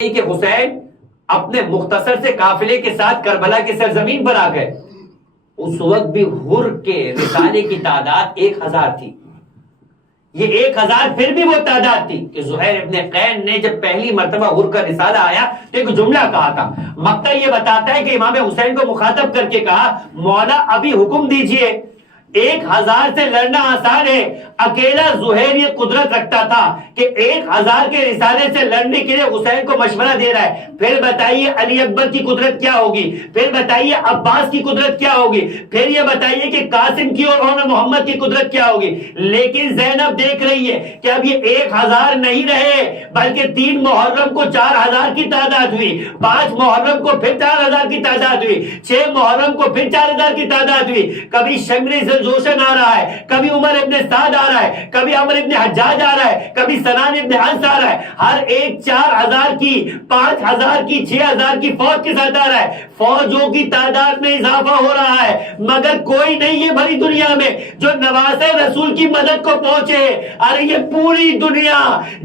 کہ حسین اپنے مختصر سے قافلے کے ساتھ کربلا کی سرزمین پر آ گئے. اس وقت بھی حر کے رسالے کی تعداد 1000 تھی. یہ 1000 پھر بھی وہ تعداد تھی کہ زہیر ابن قین نے جب پہلی مرتبہ حر کا رسالہ آیا تو ایک جملہ کہا تھا. مقطع یہ بتاتا ہے کہ امام حسین کو مخاطب کر کے کہا مولا ابھی حکم دیجئے. 1000 سے لڑنا آسان ہے. اکیلا زہیر یہ قدرت رکھتا تھا کہ 1000 کے رسالے سے لڑنے کے لیے حسین کو مشورہ دے رہا ہے. پھر بتائیے علی اکبر کی قدرت کیا ہوگی, پھر بتائیے عباس کی قدرت کیا ہوگی, پھر یہ بتائیے کہ قاسم کی اور محمد کی قدرت کیا ہوگی. لیکن زینب دیکھ رہی ہے کہ اب یہ 1000 نہیں رہے بلکہ 3 محرم کو 4000 کی تعداد ہوئی, 5 محرم کو پھر 4000 کی تعداد ہوئی, 6 محرم کو پھر 4000 کی تعداد ہوئی. کبھی شمری سے جوشن آ رہا ہے, کبھی عمر ابن سعد آ رہا ہے, کبھی عمر ابن حجاج آ رہا ہے, کبھی سنان ابن حنس آ رہا ہے. ہر ایک 4000 کی, 5000 کی, 6000 کی فوج کے ساتھ آ رہا ہے. فوجوں کی تعداد میں اضافہ ہو رہا ہے مگر کوئی نہیں ہے بھری دنیا میں جو نواسے رسول کی مدد کو پہنچے. ارے یہ پوری دنیا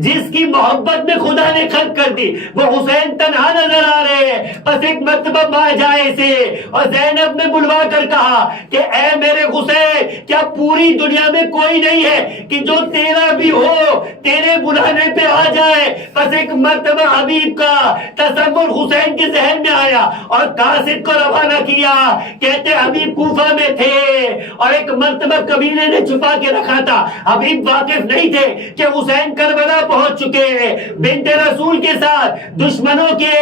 جس کی محبت میں خدا نے خلق کر دی وہ حسین تنہا نظر آ رہے ہیں. بس ایک مرتبہ ماں جائے سے اور زینب نے بلوا کر کہا کہ اے میرے حسین کیا پوری دنیا میں کوئی نہیں ہے کہ جو تیرا بھی ہو تیرے بلانے پہ آ جائے. بس ایک مرتبہ حبیب کا تصور حسین کے ذہن میں آیا اور قاصد کو روانہ کیا. کہتے حبیب کوفہ میں تھے اور ایک مرتبہ قبیلے نے چھپا کے رکھا تھا. حبیب واقف نہیں تھے کہ حسین کربلا پہنچ چکے ہیں, بنت رسول کے ساتھ دشمنوں کے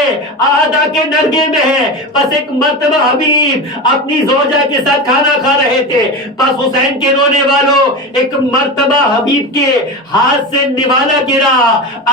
اعداء کے نرگے میں ہے. بس ایک مرتبہ حبیب اپنی زوجہ کے ساتھ کھانا کھا رہے تھے. بس حسین کے رونے والوں ایک مرتبہ حبیب کے ہاتھ سے نوالا گرا.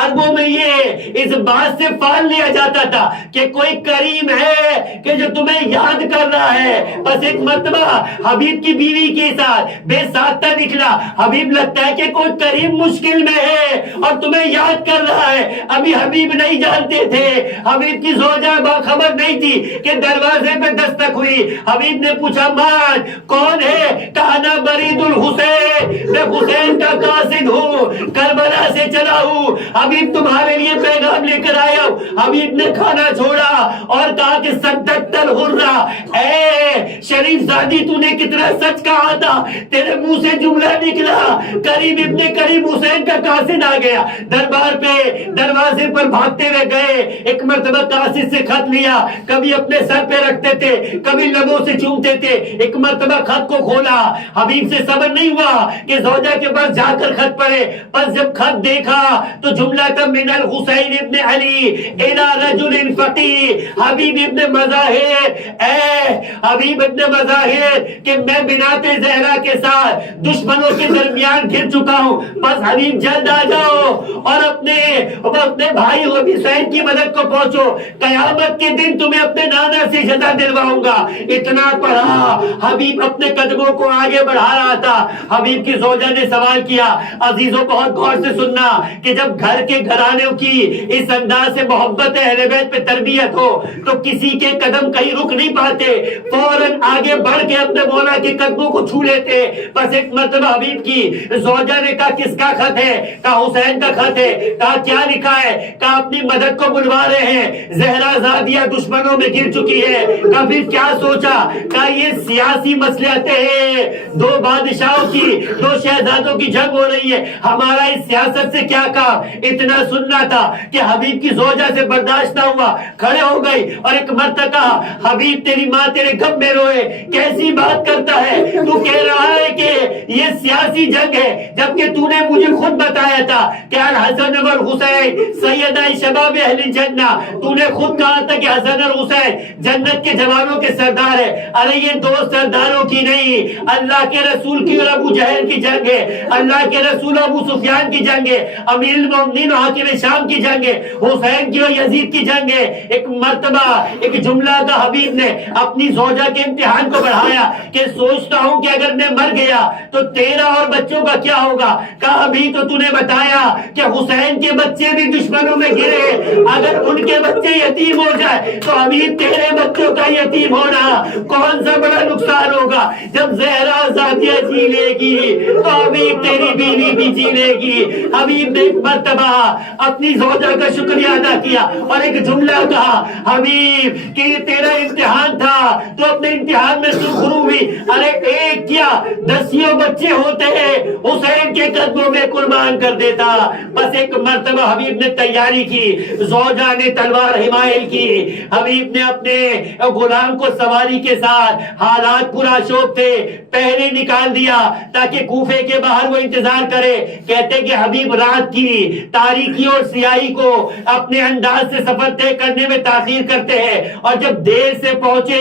عربوں میں یہ اس بات سے فال لیا جاتا تھا کہ کوئی کریم ہے کہ جو تمہیں یاد کر رہا ہے. بس ایک مرتبہ حبیب کی بیوی کے ساتھ بے ساختہ نکلا. حبیب لگتا ہے کہ کوئی کریم مشکل میں ہے اور تمہیں یاد کر رہا ہے. ابھی حبیب نہیں جانتے تھے, حبیب کی زوجہ باخبر نہیں تھی کہ دروازے پہ دستک ہوئی. حبیب نے پوچھا مان کون ہے؟ کہنا برید الحسین, میں حسین کا قاصد ہوں, کربلا سے چلا ہوں. حبیب تمہارے لیے پیغام لے کر آیا ہوں. حبیب نے کھانا چھوڑا اور کہا کہ صدقت الحرہ, اے شریف زادی تو نے کتنا سچ کہا تھا, تیرے منہ سے جملہ نکلا. قریب ابن قریب حسین کا قاصد آ گیا. دربار پہ دروازے پر بھاگتے ہوئے گئے. ایک مرتبہ قاصد سے خط لیا, کبھی اپنے سر پہ رکھتے تھے, کبھی لبوں سے چومتے تھے. ایک مرتبہ خط کو کھولا. حبیب سے صبر نہیں ہوا کہ زوجہ کے پاس جا کر خط پڑھے. بس جب خط دیکھا تو جملہ تھا من الحسین ابن علی الى رجل فقی. حبیب ابن مظاہر, اے حبیب ابن مظاہر کہ میں بنات زہرا کے ساتھ دشمنوں کے درمیان گر چکا ہوں. بس حبیب جلد آ جاؤ اور اپنے بھائی حسین کی مدد کو پہنچو. قیامت کے دن تمہیں اپنے نانا سے جزا دلواؤں گا. اتنا پڑھا حبیب اپنے قدموں کو آگے بڑھا رہا تھا. حبیب کی زوجہ نے سوال کیا. عزیزوں بہت غور سے سننا کہ جب گھر کے گھرانوں کی اس انداز سے محبت اہل بیت پہ تربیت ہو تو کسی کے قدم کہیں رک نہیں پاتے, فوراً آگے بڑھ کے اپنے مولا کے قدموں کو چھو لیتے. بس ایک مرتبہ حبیب کی زوجہ نے کہا کس کا خط ہے؟ کہا حسین کا خط ہے. کہا کیا لکھا ہے؟ کہا اپنی مدد کو بلوا رہے ہیں, زہرا زادیہ دشمنوں میں گر چکی ہے. کہا پھر کیا سوچا؟ کہا یہ سیاسی مسئلے ہیں, 2 بادشاہوں کی, 2 شہزادوں کی جنگ ہو رہی ہے, ہمارا اس سیاست سے کیا کام؟ اتنا سننا تھا کہ حبیب کی زوجہ سے برداشت نہ ہوا, کھڑے ہو گئی اور ایک مرتبہ کہا حبیب تیری ماں تیرے غم میں روئے, کیسی بات کرتا ہے تو کہہ رہا ہے کہ یہ سیاسی جنگ ہے, جبکہ تو نے مجھے خود بتایا تھا کہ الحسن والحسین سیدہ شباب اہل جنہ. تو نے خود کہا تھا کہ حسن اور حسین جنت کے جوانوں کے سردار ہے. ارے یہ 2 سرداروں کی نہیں, اللہ کے رسول کی اور ابو جہل کی جنگ ہے, اللہ کے رسول ابو سفیان کی جنگ ہے, امیر المومنین اور حاکم شام کی جنگ ہے, حسین کی اور یزید کی جنگ ہے. ایک مرتبہ ایک جملہ کا حبیب نے اپنی زوجہ کے امتحان کو بڑھایا کہ سوچتا ہوں کہ اگر میں مر گیا تو تیرا اور بچوں کا کیا ہوگا. کہا ابھی تو نے بتایا کہ حسین کے بچے بھی دشمنوں میں گرے, اگر ان کے بچے بچے یتیم ہو جائے تو حبیب تیرے بچوں کا یتیم ہونا کون سا بڑا نقصان ہوگا؟ جب زہرا زادیہ جی لے گی تو حبیب تیری بیوی بھی جی لے گی۔ حبیب نے ایک مرتبہ اپنی زوجہ کا شکریہ ادا کیا اور ایک جملہ کہا، حبیب کہ یہ تیرا امتحان تھا تو اپنے امتحان میں سرخرو ہوئی، ارے ایک کیا 10 بچے ہوتے ہیں حسین کے قدموں میں قربان کر دیتا۔ بس ایک مرتبہ حبیب نے تیاری کی، زوجہ نے تلوار حمائل کی، حبیب نے اپنے غلام کو سواری کے ساتھ، حالات پرآشوب تھے، پہلے نکال دیا تاکہ کوفے کے باہر وہ انتظار کرے۔ کہتے کہ حبیب رات کی تاریکی اور سیاہی کو اپنے انداز سے سفر طے کرنے میں تاخیر کرتے ہیں، اور جب دیر سے پہنچے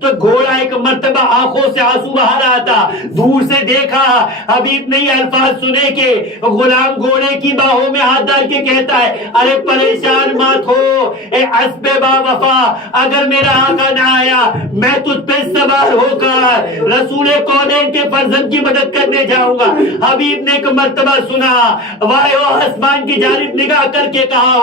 تو گھوڑا ایک مرتبہ آنکھوں سے آنسو بہا رہا تھا۔ دور سے دیکھا، حبیب نے یہ الفاظ سنے کہ غلام گھوڑے کی باہوں میں ہاتھ ڈال کے کہتا ہے، ارے پریشان مت ہو اے اسب با وفا، اگر میرا آقا نہ آیا میں تجھ پہ سوار ہو کر رسول کونین کے فرزند کی مدد کرنے جاؤں گا۔ حبیب نے ایک مرتبہ سنا، وائے آسمان کی جانب نگاہ کر کے کہا،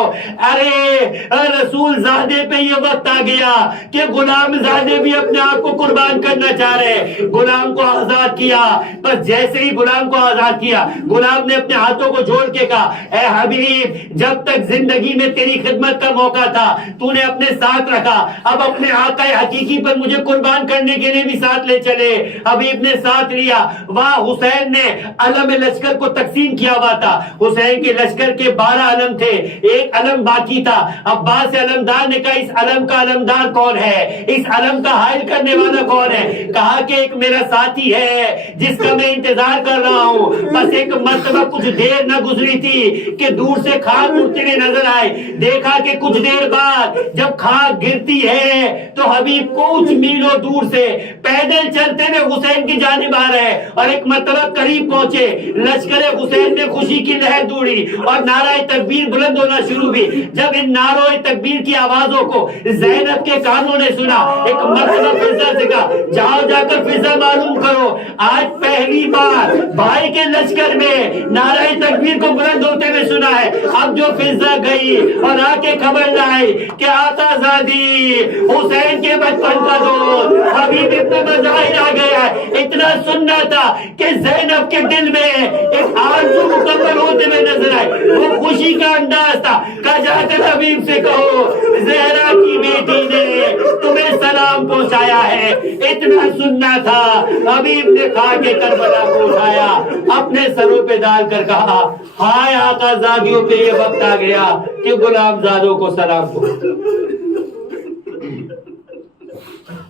ارے رسول زادے پہ یہ وقت آ گیا کہ غلام زادے بھی اپنے آپ کو قربان کرنا چاہ رہے۔ غلام کو آزاد کیا، بس جیسے ہی غلام کو آزاد کیا، غلام نے اپنے ہاتھوں کو جوڑ کے کہا، اے حبیب جب تک زندگی میں تیری خدمت کا موقع تھا تو نے اپنے ساتھ رکھا، اب اپنے آقا حقیقی پر مجھے قربان کرنے کے لیے بھی ساتھ لے چلے۔ حبیب نے ساتھ لیا۔ وہاں حسین نے علم لشکر کو تقسیم کیا ہوا تھا، حسین کے لشکر کے 12 علم تھے، ایک علم باقی تھا۔ عباس علمدار نے کہا، اس علم کا علمدار کون ہے؟ اس علم کا حائل کرنے والا کون ہے؟ کہا کہ ایک میرا ساتھی ہے جس کا میں انتظار کر رہا ہوں۔ بس ایک مرتبہ کچھ دیر نہ گزری تھی کہ دور سے خاک اڑتے ہوئے نظر آئے۔ دیکھا کہ کچھ دیر بعد جب خاک گرتی ہے تو حبیب کچھ میلوں دور سے پیدل چلتے ہوئے حسین کی جانب آ رہے، اور ایک مرتبہ قریب پہنچے، لشکر حسین نے خوشی کی لہر دوڑی اور نعرہ تکبیر بلند ہونا شروع ہوئی۔ جب ان نعروں تکبیر کی آوازوں کو زینب کے کانوں نے سنا، ایک مرتبہ فضا سے کہا، جاؤ جا کر فضا معلوم کرو، آج پہلی بار بھائی کے لشکر میں نعرہ تکبیر کو بلند ہوتے ہوئے سنا ہے۔ اب جو فضا گئی اور آ کے خبر لائی کہ آقا زادی حسین کے بچپن کا دوست حبیب ابن مظاہر آ گیا ہے۔ اتنا سننا تھا کہ زینب کے دل میں ایک آرزو مکمل ہوتے ہوئے نظر آئے، وہ خوشی کا انداز تھا۔ کہا جا کر حبیب سے کہو زہرا کی بیٹی نے تمہیں سلام پہنچایا ہے۔ اتنا سننا تھا، حبیب نے خاک کربلا کو اٹھایا، اپنے سروں پہ ڈال کر کہا، ہائے آقا زادیوں پہ یہ وقت آ گیا کہ غلام زادوں کو سلام پہنچاؤ۔